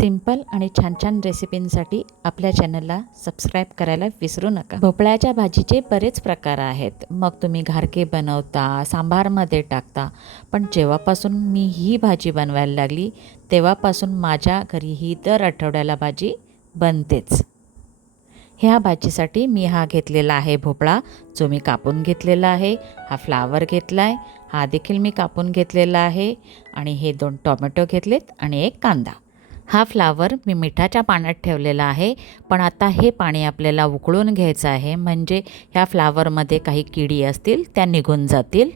Simple आणि छान छान रेसिपींसाठी आपल्या चॅनलला सबस्क्राईब करायला विसरू नका. भोपळ्याच्या भाजीचे बरेच प्रकार आहेत. मग तुम्ही घारके बनवता सांबारमध्ये टाकता. पण जेव्हापासून मी ही भाजी बनवायला लागली तेव्हापासून माझ्या घरी ही दर आठवड्याला भाजी बनतेच. ह्या भाजीसाठी मी हा घेतलेला आहे भोपळा जो मी कापून घेतलेला आहे हा फ्लावर घेतला आहे हा देखील मी कापून घेतलेला आहे आणि हे दोन टोमॅटो घेतलेत आणि एक कांदा. हा फ्लावर मी मिठाच्या पाण्यात ठेवलेला आहे. पण आता हे पाणी आपल्याला उकळून घ्यायचं आहे. म्हणजे ह्या फ्लावरमध्ये काही किडी असतील त्या निघून जातील.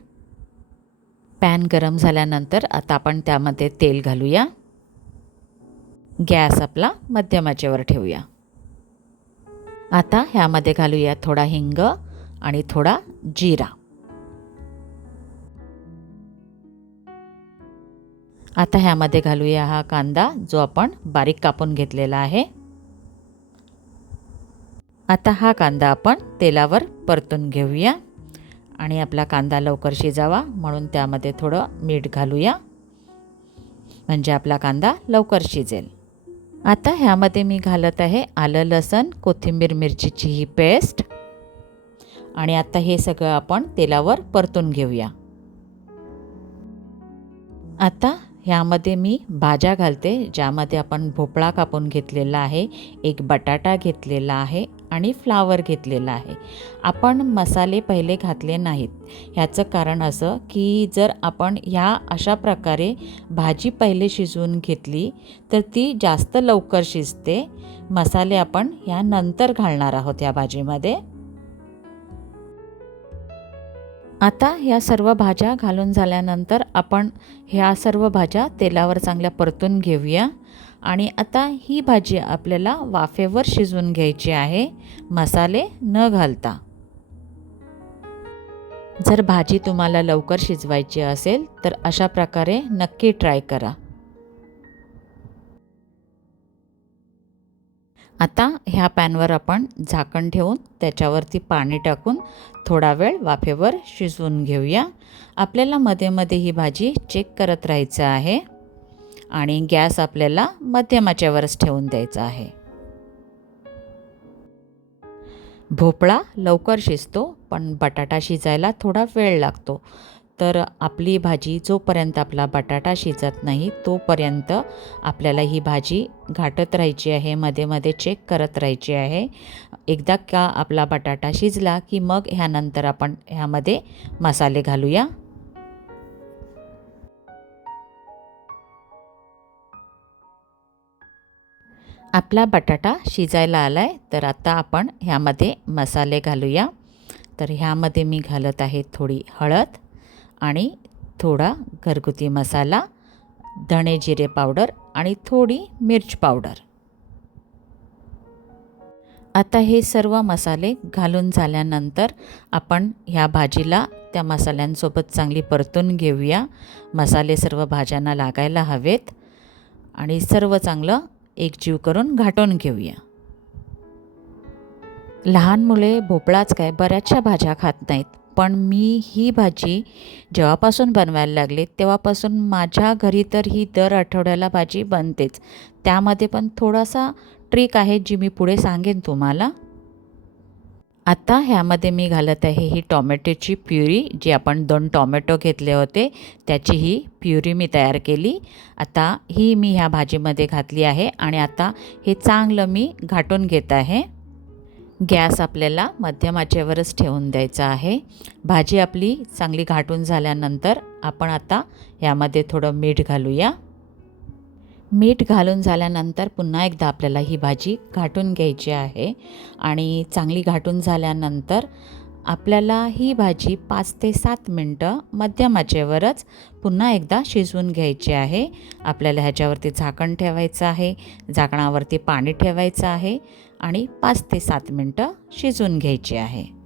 पॅन गरम झाल्यानंतर आता आपण त्यामध्ये तेल घालूया. गॅस आपला मध्यमाचेवर ठेवूया. आता ह्यामध्ये घालूया थोडा हिंग आणि थोडा जिरा. आता ह्यामध्ये घालूया हा कांदा जो आपण बारीक कापून घेतलेला आहे. आता हा कांदा आपण तेलावर परतून घेऊया आणि आपला कांदा लवकर शिजावा म्हणून त्यामध्ये थोडं मीठ घालूया. म्हणजे आपला कांदा लवकर शिजेल. आता ह्यामध्ये मी घालत आहे आलं लसण कोथिंबीर मिरचीची ही पेस्ट. आणि आता हे सगळं आपण तेलावर परतून घेऊया. आता ह्यामध्ये मी भाज्या घालते ज्यामध्ये आपण भोपळा कापून घेतलेला आहे एक बटाटा घेतलेला आहे आणि फ्लावर घेतलेला आहे. आपण मसाले पहिले घातले नाहीत. ह्याचं कारण असं की जर आपण ह्या अशा प्रकारे भाजी पहिले शिजवून घेतली तर ती जास्त लवकर शिजते. मसाले आपण ह्या नंतर घालणार आहोत या भाजीमध्ये. आता ह्या सर्व भाज्या घालून झाल्यानंतर आपण ह्या सर्व भाज्या तेलावर चांगल्या परतून घेऊया. आणि आता ही भाजी आपल्याला वाफेवर शिजवून घ्यायची आहे. मसाले न घालता. जर भाजी तुम्हाला लवकर शिजवायची असेल तर अशा प्रकारे नक्की ट्राय करा. आता ह्या पॅनवर आपण झाकण ठेवून त्याच्यावरती पाणी टाकून थोडा वेळ वाफेवर शिजवून घेऊया. आपल्याला मध्ये मध्ये ही भाजी चेक करत राहायचं आहे आणि गॅस आपल्याला मध्यमाच्यावरच ठेवून द्यायचा आहे. भोपळा लवकर शिजतो पण बटाटा शिजायला थोडा वेळ लागतो. तर आपली भाजी जोपर्यंत आपला बटाटा शिजत नाही तोपर्यंत आपल्याला ही भाजी घाटत राहायची आहे मध्ये मध्ये चेक करत राहायची आहे. एकदा का आपला बटाटा शिजला की मग ह्यानंतर आपण ह्यामध्ये मसाले घालूया. आपला बटाटा शिजायला आला आहे तर आता आपण ह्यामध्ये मसाले घालूया. तर ह्यामध्ये मी घालत आहे थोडी हळद. आणि थोडा घरगुती मसाला धणे जिरे पावडर आणि थोडी मिर्च पावडर. आता हे सर्व मसाले घालून झाल्यानंतर आपण ह्या भाजीला त्या मसाल्यांसोबत चांगली परतून घेऊया. मसाले सर्व भाज्यांना लागायला हवेत आणि सर्व चांगलं एकजीव करून घाटून घेऊया. लहान मुले भोपळाच काय बऱ्याचशा भाज्या खात नाहीत. पण मी ही भाजी जेव्हापासून बनवायला लागले तेव्हापासून माझ्या घरी तर ही दर आठवड्याला भाजी बनतेच. त्यामध्ये पण थोडासा ट्रिक आहे जी मी पुढे सांगेन तुम्हाला. आता ह्यामध्ये मी घालत आहे ही टॉमॅटोची प्युरी जी आपण दोन टॉमॅटो घेतले होते त्याची ही प्युरी मी तयार केली. आता ही मी ह्या भाजीमध्ये घातली आहे आणि आता हे चांगलं मी घाटून घेत आहे. गॅस आपल्याला मध्यम आचेवरच ठेवून द्यायचा आहे. भाजी आपली चांगली घाटून झाल्यानंतर आपण आता यामध्ये थोडं मीठ घालूया. मीठ घालून झाल्यानंतर पुन्हा एकदा आपल्याला ही भाजी घाटून घ्यायची आहे. आणि चांगली घाटून झाल्यानंतर आपल्याला ही भाजी पाच ते सात मिनटं मध्यम आचेवरच पुन्हा एकदा शिजवून घ्यायची आहे. आपल्याला ह्याच्यावरती झाकण ठेवायचं आहे झाकणावरती पाणी ठेवायचं आहे आणि पाच ते सात मिनटं शिजवून घ्यायची आहे.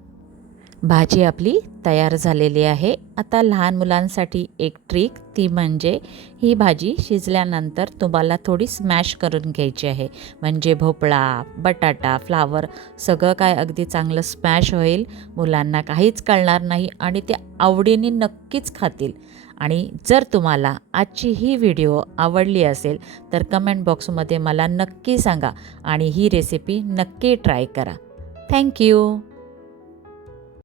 भाजी आपली तयार झालेली आहे. आता लहान मुलांसाठी एक ट्रिक ती म्हणजे ही भाजी शिजल्यानंतर तुम्हाला थोडी स्मॅश करून घ्यायची आहे. म्हणजे भोपळा बटाटा फ्लावर सगळं काय अगदी चांगलं स्मॅश होईल. मुलांना काहीच कळणार नाही आणि ते आवडीने नक्कीच खातील. आणि जर तुम्हाला आजची ही व्हिडिओ आवडली असेल तर कमेंट बॉक्समध्ये मला नक्की सांगा आणि ही रेसिपी नक्की ट्राय करा. Thank you